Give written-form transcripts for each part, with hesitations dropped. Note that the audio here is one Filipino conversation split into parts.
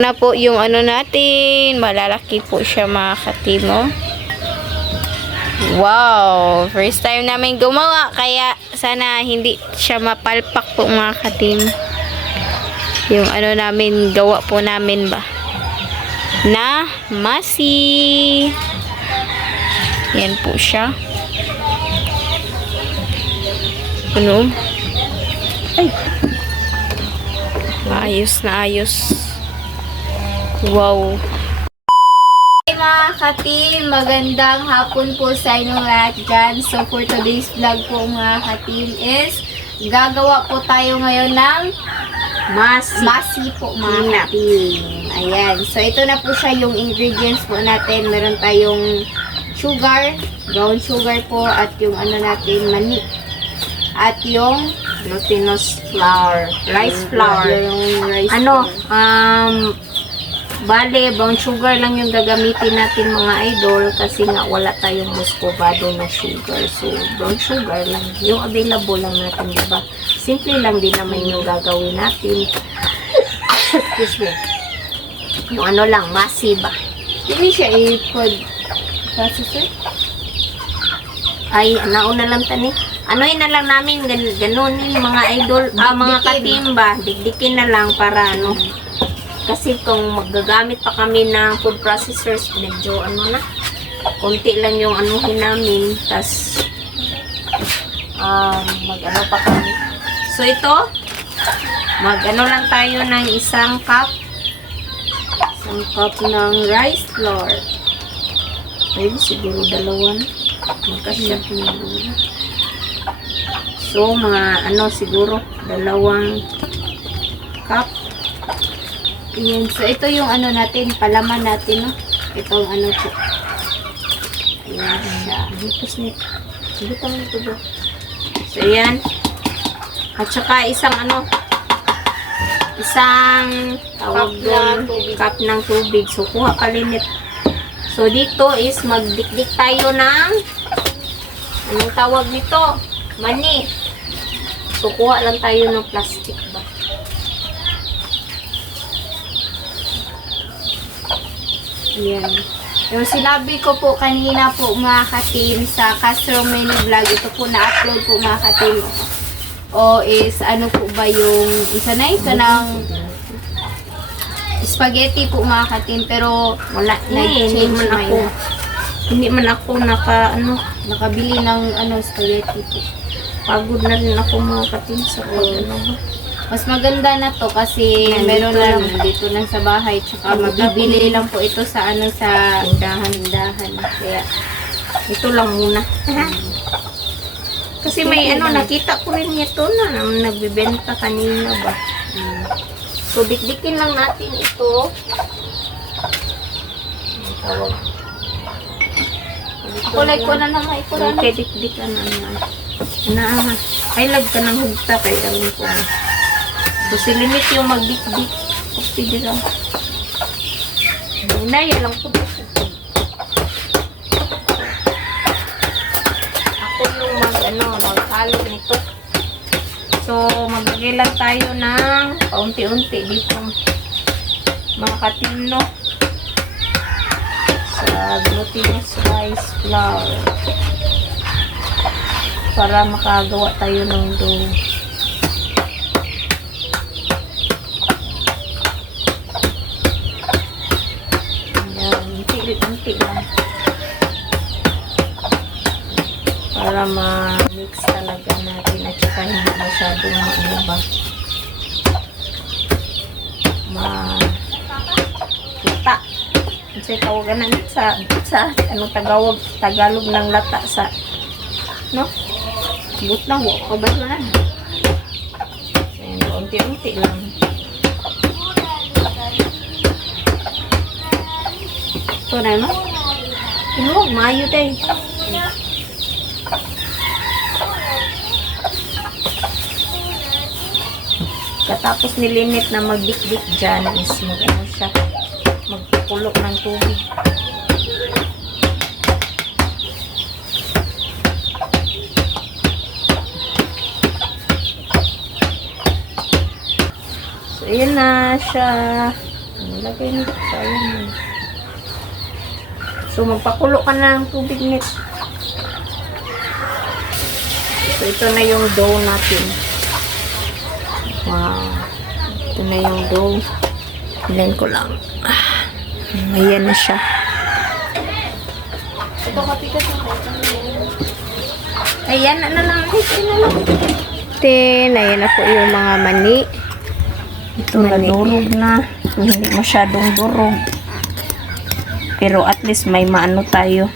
Na po yung ano natin, malalaki po siya mga katimo. Wow, first time namin gumawa kaya sana hindi siya mapalpak po mga katimo. Yung ano namin, gawa po namin ba na masi. Yan po siya. Ano? Ay. Ayos na ayos. Wow. Hey mga katim, magandang hapon po sa inyong lahat dyan. So for today's vlog po mga katim is gagawa po tayo ngayon ng masi po mga katim. Ayan. So ito na po siya yung ingredients po natin. Meron tayong sugar, brown sugar po at yung ano natin, mani. At yung glutinous flour, rice flour. Yung rice flour. Bale, brown sugar lang yung gagamitin natin mga idol kasi nga wala tayong muscovado na sugar. So, brown sugar lang. Yung available lang natin, diba? Simple lang din naman yung gagawin natin. Excuse me. Yung ano lang, masi ba? Hindi siya i-food processor? Ay, nauna lang tani. Ano'y na lang namin, ganunin mga idol, mga katimba. Digdikin na lang para ano. Kasi kung magagamit pa kami ng food processors, medyo ano na, konti lang yung anuhin namin, tas mag-ano pa kami. So ito, mag-ano lang tayo ng isang cup ng rice flour. Ay, siguro dalawan. Magkasyap na dalawa. So, mga ano siguro, dalawang cup. Ayan. So, ito yung ano natin, palaman natin, no? Itong ano po. Ayan siya. Tapos dito mo ito ba? So, ayan. At saka isang tawag doon, cup ng tubig. So, kuha kalimit. So, dito is magdikdik tayo ng anong tawag nito? Mani. So, kuha lang tayo ng plastic ba? Ayan. Yung sinabi ko po kanina po mga katim sa Castro Mini Vlog, ito po na-upload po mga katim. O is ano po ba yung isa ng spaghetti po mga katim, pero wala na hindi man ako nakabili ng spaghetti po. Pagod na rin ako mga katim sa Mas maganda na to kasi meron lang dito lang sa bahay, tsaka mabibili lang po ito sa sa dahan-dahan. Kaya ito lang muna. Kasi may nakita ko rin ito na nagbebenta kanina ba. So dikdikin lang natin ito. Tawag. kulay ko na naman ito na. Okay, dikdikan na naman. Ay lag ka ng hugta kay alam ko. So, silimit yung magdikdik. Sige lang. Hinaya lang po. Ako yung maghalo nito. So, maglagay lang tayo ng paunti-unti dito. Mga katino. Sa glutinous rice flour. Para makagawa tayo ng dough. Unti lang para ma-mix talaga natin at saka hindi masyadong lata. Kasi tawagan natin sa Tagalog ng lata sa but na ko ba na unti-unti lang. Ito na no? Inuwag, maayo tayo. Katapos nilimit na magdikdik dyan is magpukulok ng tubig. So, ayan na siya. Lagay nito sa ayan. So, magpakulo ka na ng tubig nito. So, ito na yung dough natin. Wow. Ito na yung dough. Hilahin ko lang. Ayan na siya. Ito kapitas na kayo. Ayan na lang. Then, ayan na po yung mga mani. Ito na durog na. So, hindi masyadong durog. Pero at least may maano tayo.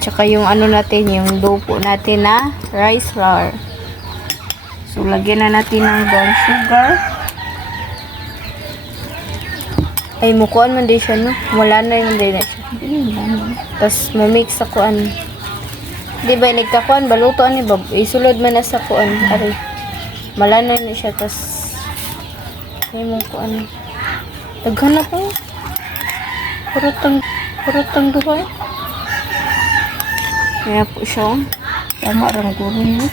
Tsaka yung ano natin, yung dough po natin na rice flour. So, lagyan na natin ng brown sugar. Ay, mukuan man din siya, no? Wala na yun din na siya. Tapos, mamix sa kuan. Di ba, nagkakuan, balutoan ni Bob. Isulod man na sa kuan. Ari, malanoy na siya. Tapos, ay mo kuan. Daghan na po. Purotang duhay. Kaya po siya. Tama, ranggurin mo.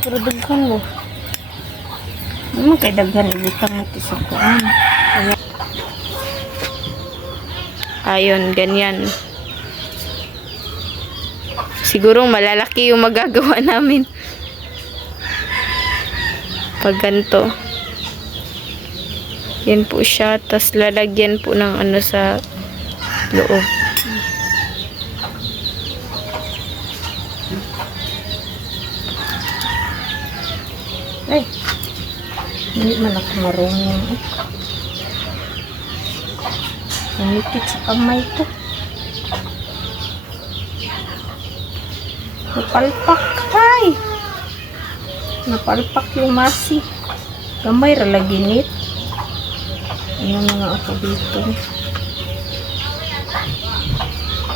Pero daghan mo. Naman kay daghan, ibutang natin sa kuan. Ayun, ganyan. Siguro malalaki yung magagawa namin. Pag ganito. Yan po siya. Tapos lalagyan po ng ano sa loob. Ay. Hindi man ako marunong. Umikit sa kamay to. Napalpak. Ay! Napalpak yung masi. Gamay ralaginit. Ayan mga ako dito.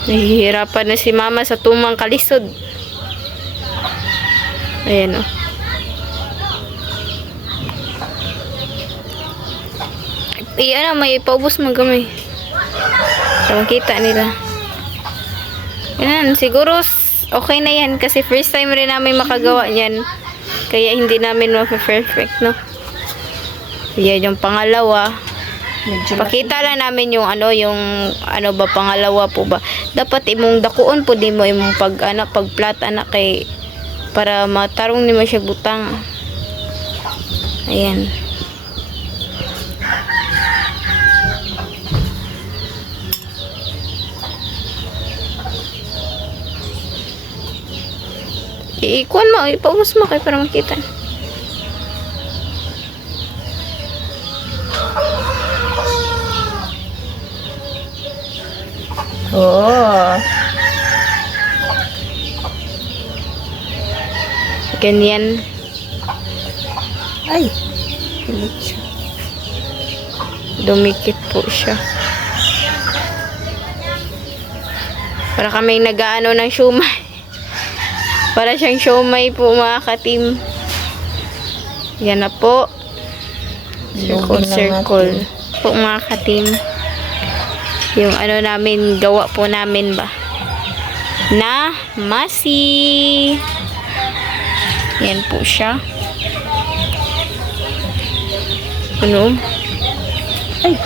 Nahihirapan na si mama sa tumang kalisod. Ayan o. Iyan na, may paubos mo gamay. So, makita nila. Yan, siguro okay na yan kasi first time rin namin makagawa niyan. Kaya hindi namin ma-perfect, no? Yan yung pangalawa. Pakita lang namin yung ano ba pangalawa po ba. Dapat imong dakuon po di mo imong pagplat anak kay para matarong ni mo siya butang. Ayan. Ikuan mo, ipaubos mo kay para makita. Oh. Ganyan. Ay, kilit siya. Dumikit po siya. Para kaming nag-aano ng siomay. Para siyang siomay po mga ka-team. Yan na po. Circle. Po mga ka-team. Yung ano namin, gawa po namin ba. Na masi. Yan po siya. Ano? Ay.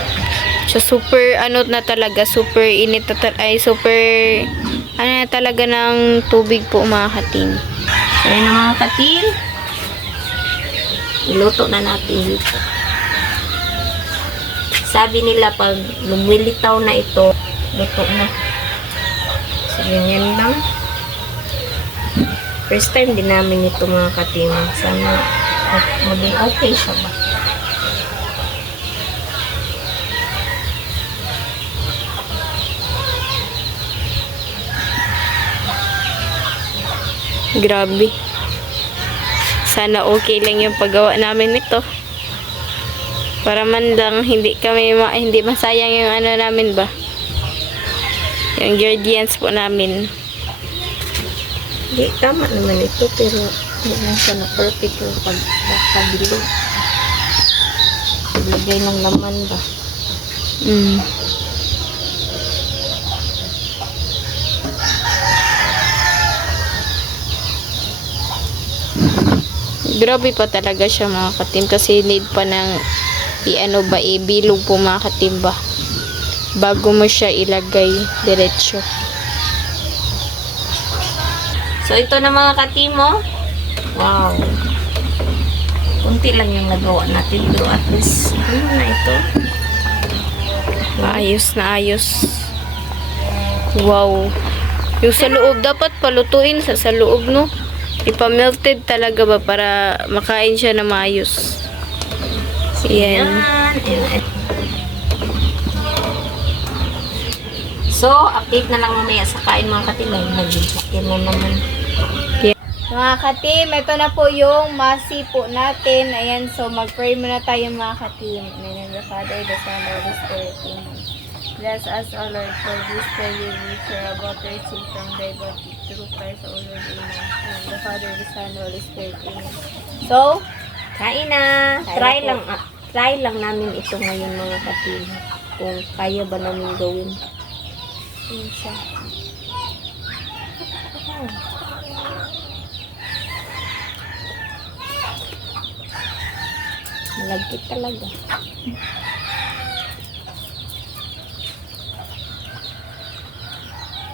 So, super, ano na talaga, super init na ay, super, ano na talaga ng tubig po mga ka-team. So, yun na mga ka-team. Iluto na natin dito. Sabi nila pag lumilitaw na ito, luto na. So, ganyan lang. First time din namin ito mga ka-team. Sana maging okay siya ba. Grabe. Sana okay lang yung paggawa namin nito. Para man lang hindi kami hindi masayang yung ano namin ba. Yung ingredients po namin. Hindi, tama naman ito pero hindi lang siya na perfect yung pagkabili. Ilagay ng laman ba. Grabe pa talaga siya mga ka-team kasi need pa ng i-ano ba, ibilog po mga katimba. Bago mo siya ilagay diretso. So, ito na mga katimo. Wow. Kunti lang yung nagawa natin. Pero at least, ano na ito? Ayos na ayos. Wow. Yung sa loob, dapat palutuin sa loob, no? Ipa-melted talaga ba para makain siya na maayos. Yan. So, update na lang mamaya sa kain mga katim. Nag-check na naman. Mga katim, ito na po yung masi po natin. Ayan, so mag-pray muna tayo mga katim. In the name of the Father, the Son, and the Holy Spirit. Amen. Bless us, O Lord, for this day we share about our sin from thy body through Christ, O Lord. Amen. In the Father, the Son, and the Holy Spirit. Amen. So, kain na. Try lang namin ito ngayon mga katim. Kung kaya ba namin gawin. Ayan siya. Malagkit talaga.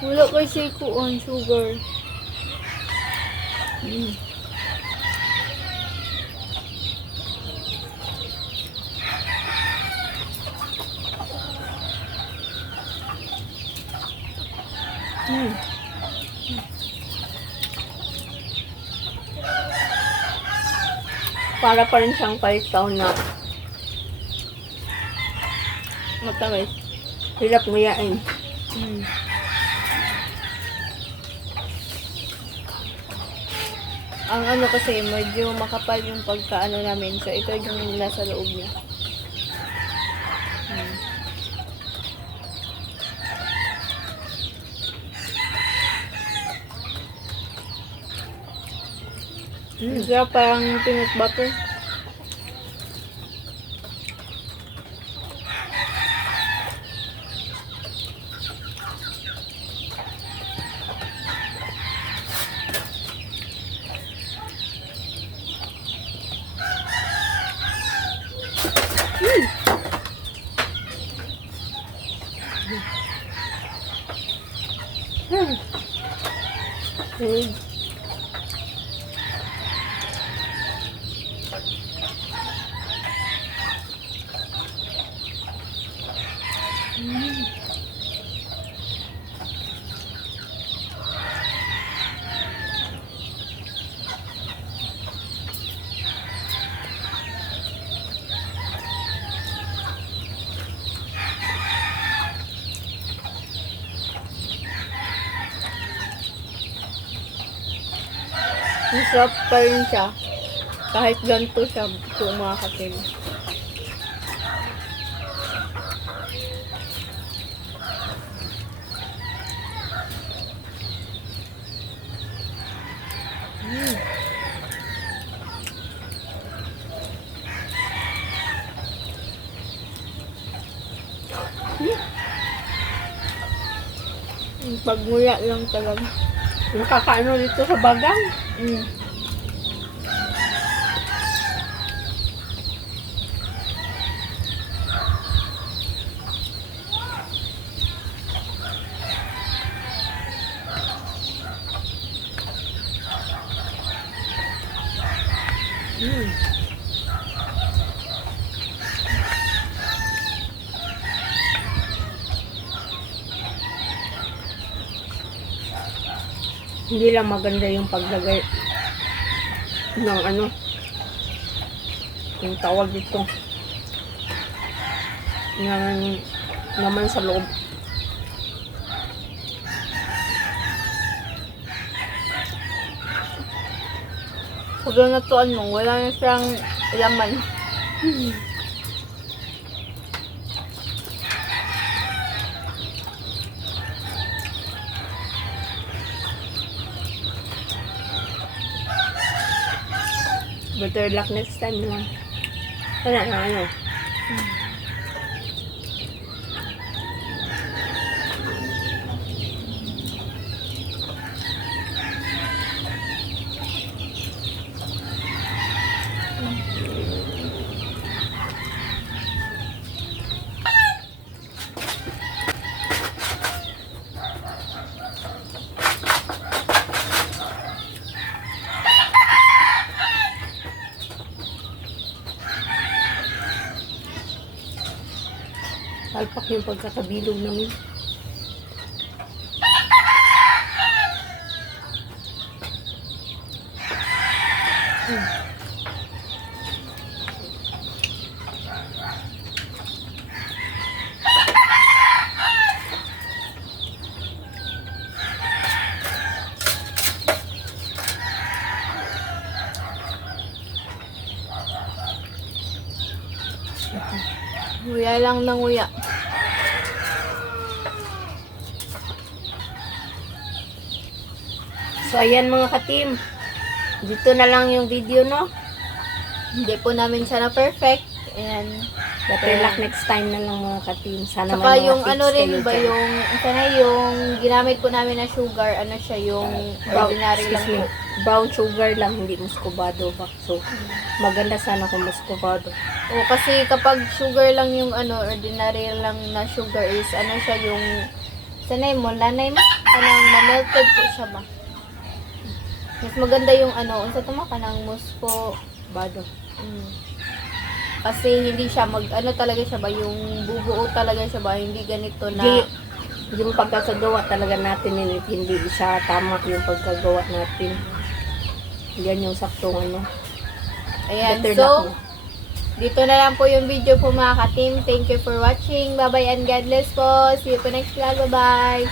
Wala kasi kuon sugar. Para pa rin siyang palitaw na matamis. Hirap nguyain. Ang ano kasi, medyo makapal yung pagkaano namin. So, ito yung nasa loob niya. Sarap, parang peanut butter. Masarap pa rin siya. Kahit ganito siya kung mga katim. Pagmuya lang talaga. Nakakaano dito sa bagang. Hindi lang maganda yung paglagay ng ano, yung tawag dito, ng naman sa loob. Pag natuan mo, wala na siyang laman. Better luck next time lang. Wala na ano. Alpak yung pagkakabilog namin. Nguya lang ng nguya. So, ayan mga ka-team. Dito na lang yung video, no? Hindi po namin siya na perfect. And Better luck next time na lang mga ka-team. Sana saka may mga yung tips ano rin kayo ba dyan. yung ginamit po namin na sugar, ano siya yung ordinary lang excuse po. me, brown sugar lang, hindi muscovado ba? So, maganda sana kung muscovado. O kasi kapag sugar lang yung ano, ordinary lang na sugar is ano siya yung sanay mo, lanay mo, kanang melted po siya ba? Mas maganda yung ano, unsa to mo kanang muscovado. Kasi hindi siya ano talaga siya ba, yung bubuo talaga siya ba, hindi ganito na Hindi, yung pagkakagawa talaga natin, hindi siya tama yung pagkagawa natin. Yan yung saktong ano. ayan. Better So, luck mo. dito na lang po yung video po mga ka-team. Thank you for watching. Bye-bye and God bless po. See you po next vlog. Bye-bye.